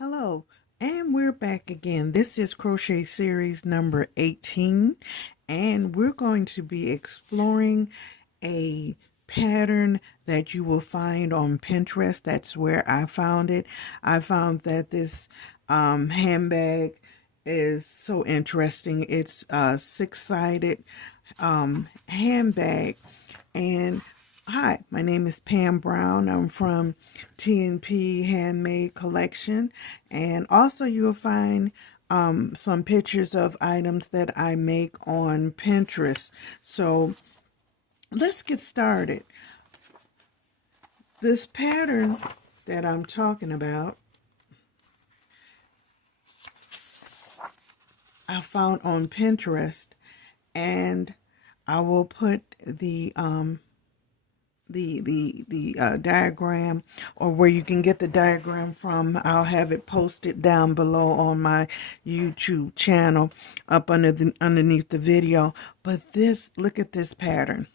Hello, and we're back again. This is crochet series number 18, and we're going to be exploring a pattern that you will find on Pinterest. That's where I found it. I found that this handbag is so interesting. It's a six-sided handbag, and hi, my name is Pam Brown. I'm from TNP Handmade Collection, and also you'll find some pictures of items that I make on Pinterest. So let's get started. This pattern that I'm talking about, I found on Pinterest, and I will put the diagram, or where you can get the diagram from. I'll have it posted down below on my YouTube channel up underneath the video. But this, look at this pattern.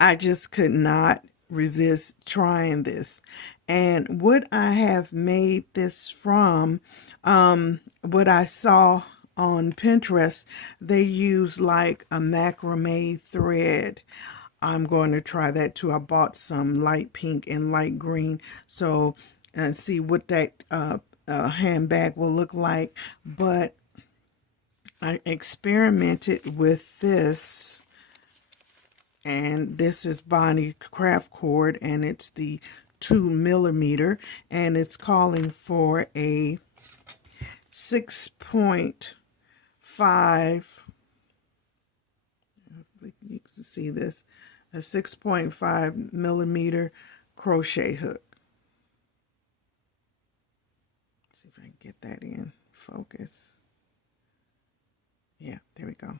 I just could not resist trying this. And what I have made this from, what I saw on Pinterest, they use like a macramé thread. I'm going to try that too. I bought some light pink and light green, so see what that handbag will look like. But I experimented with this, and this is Bonnie craft cord, and it's the 2mm, and it's calling for a 6.5. You can see this, a 6.5mm crochet hook. Let's see if I can get that in focus. Yeah, there we go.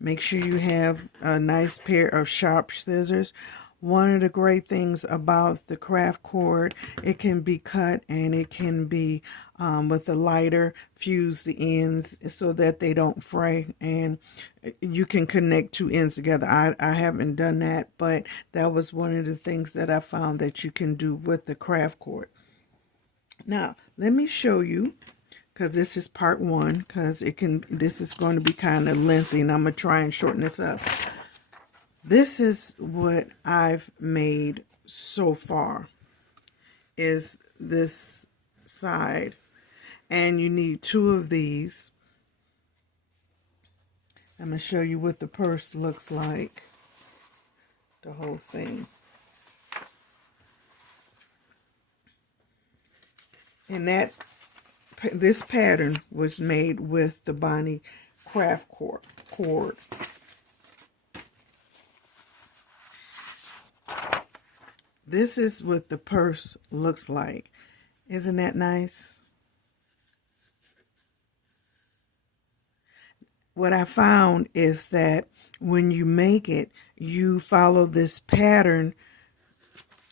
Make sure you have a nice pair of sharp scissors. One of the great things about the craft cord, it can be cut, and it can be with a lighter, fuse the ends so that they don't fray, and you can connect two ends together. I haven't done that, but that was one of the things that I found that you can do with the craft cord. Now, let me show you, because this is part one, because this is going to be kind of lengthy, and I'm going to try and shorten this up. This is what I've made so far, is this side, and you need two of these. I'm going to show you what the purse looks like, the whole thing. And this pattern was made with the Bonnie craft cord. This is what the purse looks like. Isn't that nice? What I found is that when you make it, you follow this pattern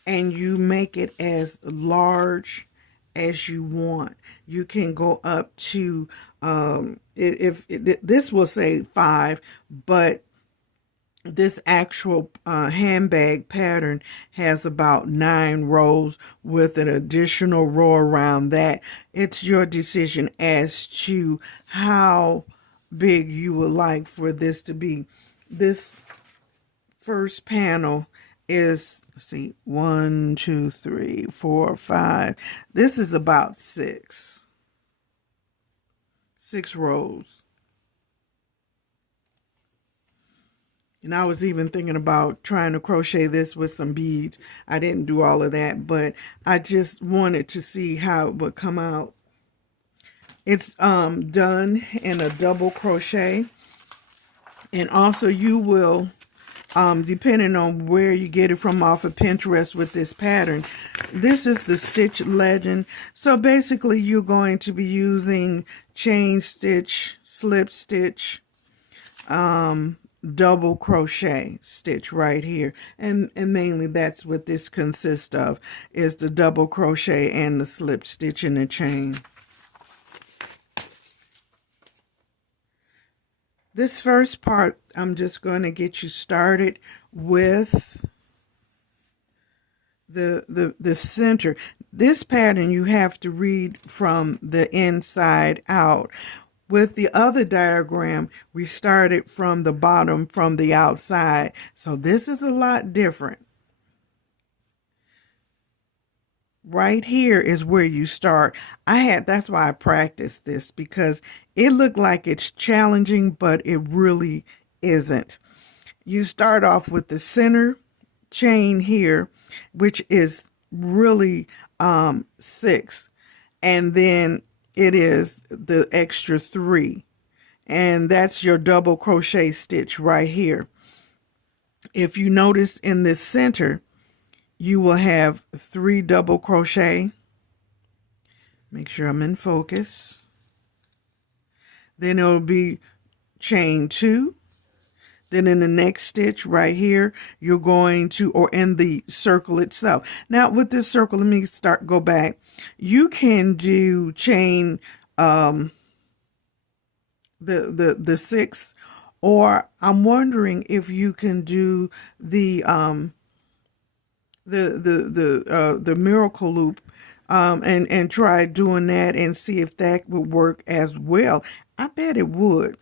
and you make it as large as you want. You can go up to, this will say 5, but this actual handbag pattern has about 9 rows with an additional row around that. It's your decision as to how big you would like for this to be. This first panel is, let's see, 1, 2, 3, 4, 5. This is about 6 rows. And I was even thinking about trying to crochet this with some beads. I didn't do all of that, but I just wanted to see how it would come out. It's done in a double crochet. And also you will, depending on where you get it from off of Pinterest with this pattern, this is the stitch legend. So basically you're going to be using chain stitch, slip stitch, double crochet stitch right here, and mainly that's what this consists of, is the double crochet and the slip stitch in the chain. This first part, I'm just going to get you started with the center. This pattern you have to read from the inside out. With the other diagram, we started from the bottom, from the outside. So this is a lot different. Right here is where you start. That's why I practiced this, because it looked like it's challenging, but it really isn't. You start off with the center chain here, which is really 6, and then it is the extra 3, and that's your double crochet stitch right here. If you notice in this center, you will have 3 double crochet. Make sure I'm in focus. Then it'll be chain 2. Then in the next stitch right here, you're going to, or in the circle itself. Now with this circle, let me go back. You can do chain the 6, or I'm wondering if you can do the miracle loop and try doing that and see if that would work as well. I bet it would.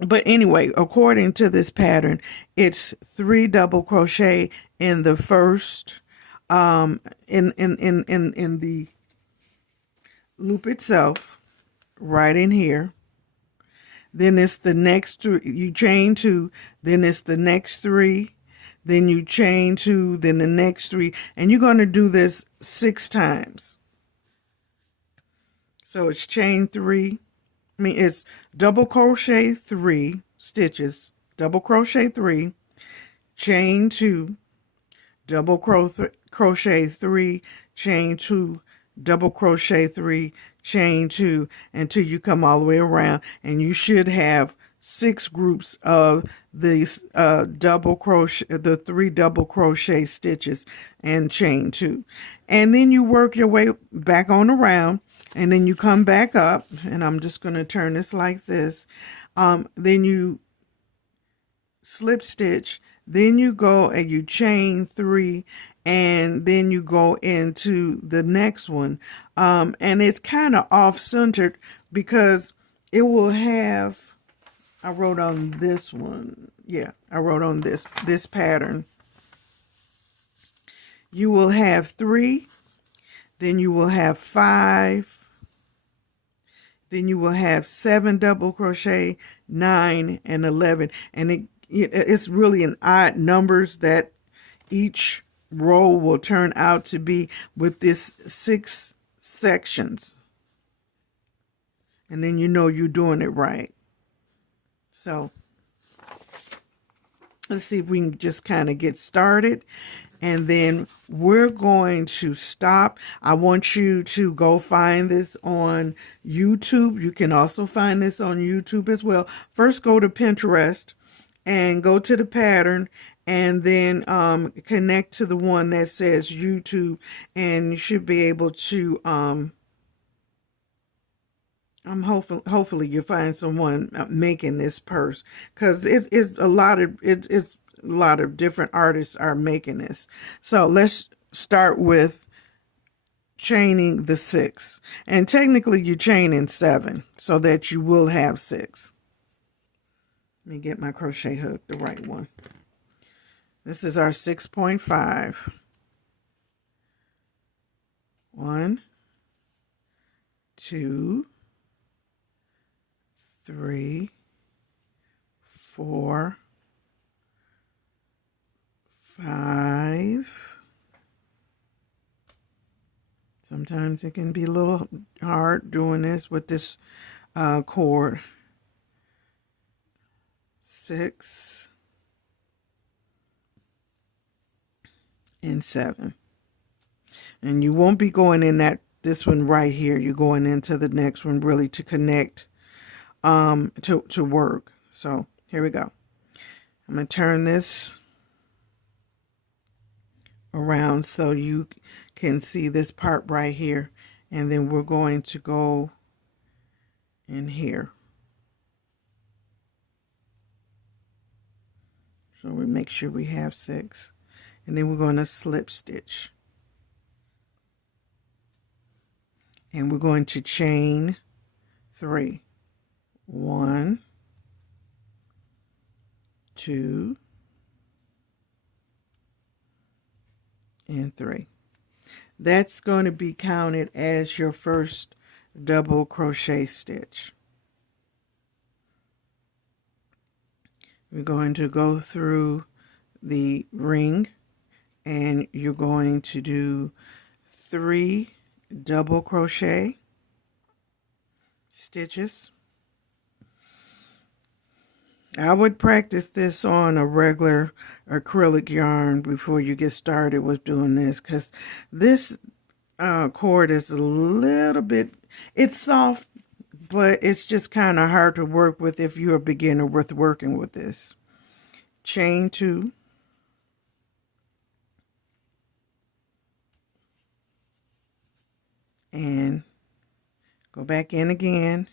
But anyway, according to this pattern, it's 3 double crochet in the first in the loop itself, right in here. Then it's the next 3, you chain 2, then it's the next 3, then you chain 2, then the next 3, and you're going to do this 6 times. So it's chain 3. It's double crochet 3 stitches, double crochet 3, chain 2, double crochet 3, chain 2, double crochet 3, chain 2, until you come all the way around, and you should have 6 groups of these double crochet, the 3 double crochet stitches, and chain 2, and then you work your way back on around. And then you come back up, and I'm just going to turn this like this. Then you slip stitch, then you go and you chain 3, and then you go into the next one. And it's kind of off-centered because it will have, I wrote on this one. Yeah, I wrote on this pattern. You will have 3, then you will have 5, then you will have 7 double crochet, 9, and 11. And it's really an odd numbers that each row will turn out to be with this 6 sections. And then you know you're doing it right. So let's see if we can just kind of get started. And then we're going to stop. I want you to go find this on YouTube. You can also find this on YouTube as well. First, go to Pinterest and go to the pattern, and then connect to the one that says YouTube, and you should be able to hopefully you find someone making this purse, because it's a lot of different artists are making this. So let's start with chaining the 6, and technically you chain in 7 so that you will have 6. Let me get my crochet hook, the right one. This is our 6.5. 1, 2, 3, 4, 5. Sometimes it can be a little hard doing this with this cord. 6 and 7. And you won't be going in this one right here. You're going into the next one really to connect to work. So here we go. I'm going to turn this around so you can see this part right here, and then we're going to go in here. So we make sure we have 6. and then we're going to slip stitch, and we're going to chain 3. 1, 2, and 3. That's going to be counted as your first double crochet stitch. We're going to go through the ring, and you're going to do 3 double crochet stitches. I would practice this on a regular acrylic yarn before you get started with doing this, because this cord is a little bit, it's soft, but it's just kind of hard to work with if you're a beginner with working with this. Chain 2, and go back in again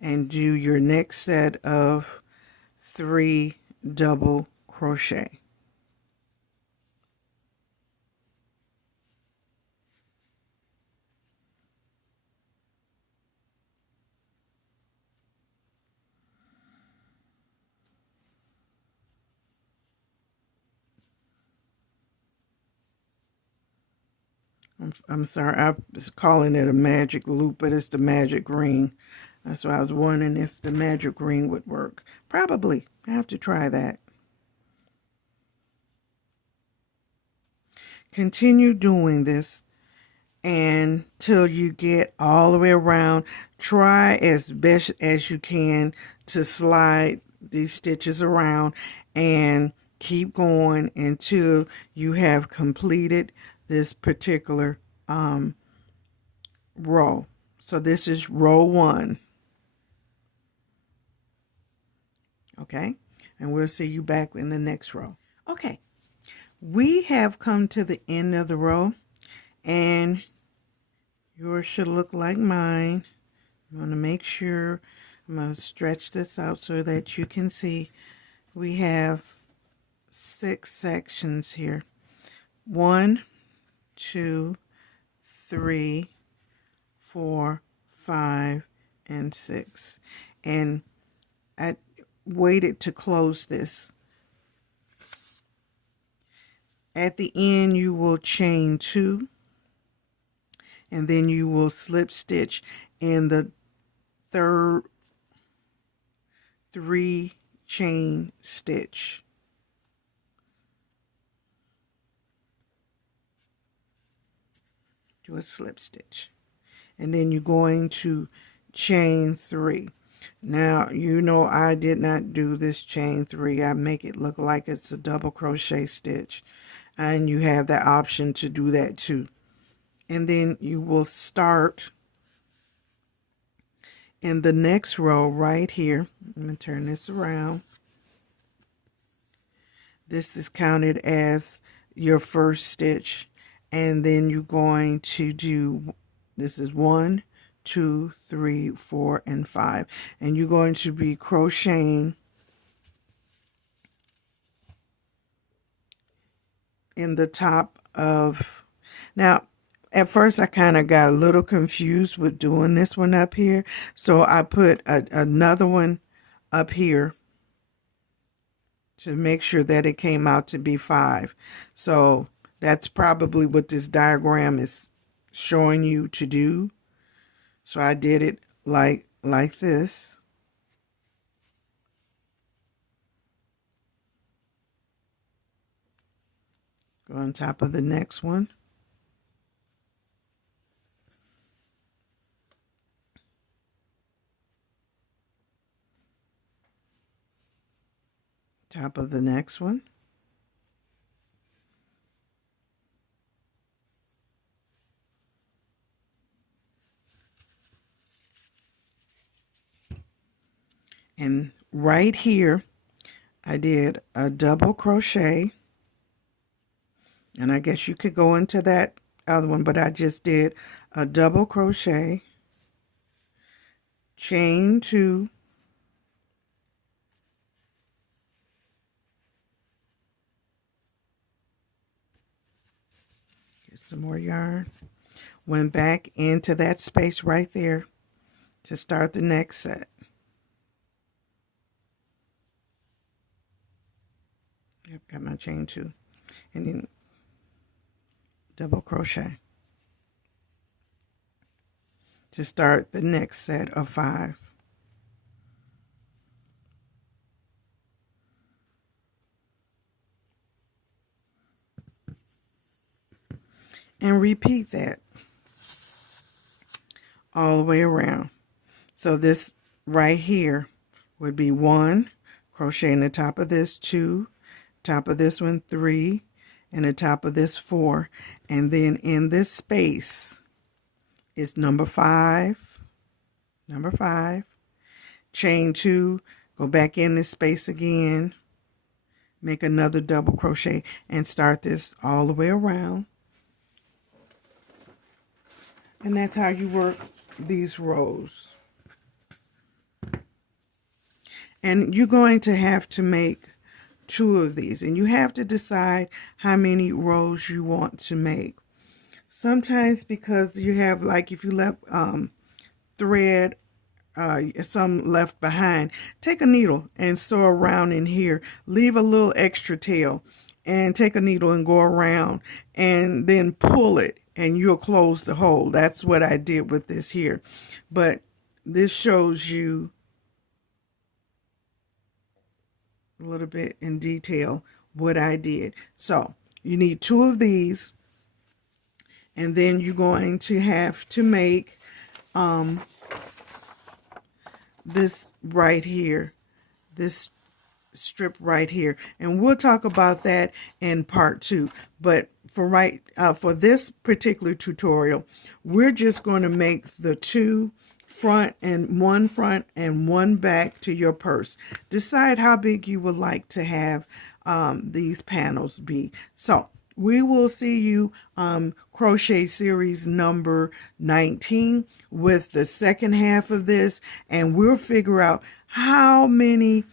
and do your next set of 3 double crochet. I'm sorry, I was calling it a magic loop, but it's the magic ring. That's why I was wondering if the magic ring would work. Probably. I have to try that. Continue doing this until you get all the way around. Try as best as you can to slide these stitches around, and keep going until you have completed this particular row. So this is row 1. Okay, and we'll see you back in the next row. Okay, we have come to the end of the row, and yours should look like mine. I'm going to make sure, I'm going to stretch this out so that you can see. We have 6 sections here. 1, 2, 3, 4, 5, and 6. And I waited to close this. At the end, you will chain 2, and then you will slip stitch in the third 3 chain stitch. Do a slip stitch, and then you're going to chain 3. Now, you know I did not do this chain 3. I make it look like it's a double crochet stitch, and you have that option to do that too. And then you will start in the next row right here. I'm going to turn this around. This is counted as your first stitch, and then you're going to do, this is 1, 2, 3, 4, and 5, and you're going to be crocheting in the top of, now at first I kind of got a little confused with doing this one up here, so I put another one up here to make sure that it came out to be 5. So that's probably what this diagram is showing you to do. So I did it like this. Go on top of the next one. Top of the next one. And right here, I did a double crochet. And I guess you could go into that other one, but I just did a double crochet, chain 2, some more yarn, went back into that space right there to start the next set. Yep, got my chain too, and then double crochet to start the next set of 5. And repeat that all the way around. So this right here would be 1, crochet in the top of this 2, top of this one 3, and the top of this 4, and then in this space is number 5, chain 2, go back in this space again, make another double crochet, and start this all the way around. And that's how you work these rows. And you're going to have to make 2 of these, and you have to decide how many rows you want to make. Sometimes, because you have, like, if you left thread, some left behind, take a needle and sew around in here, leave a little extra tail, and take a needle and go around and then pull it, and you'll close the hole. That's what I did with this here. But this shows you a little bit in detail what I did. So you need 2 of these, and then you're going to have to make this right here, this strip right here, and we'll talk about that in part 2. But for this particular tutorial, we're just going to make the 2 front and 1 back to your purse. Decide how big you would like to have these panels be. So we will see you crochet series number 19 with the second half of this, and we'll figure out how many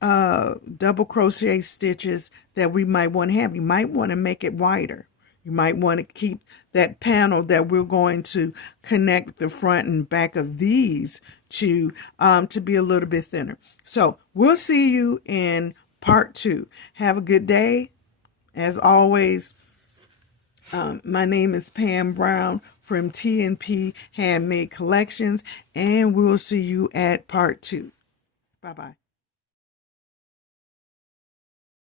double crochet stitches that we might want to have. You might want to make it wider. You might want to keep that panel that we're going to connect the front and back of these to be a little bit thinner. So we'll see you in part 2. Have a good day. As always, my name is Pam Brown from T&P Handmade Collections, and we'll see you at part 2. Bye-bye.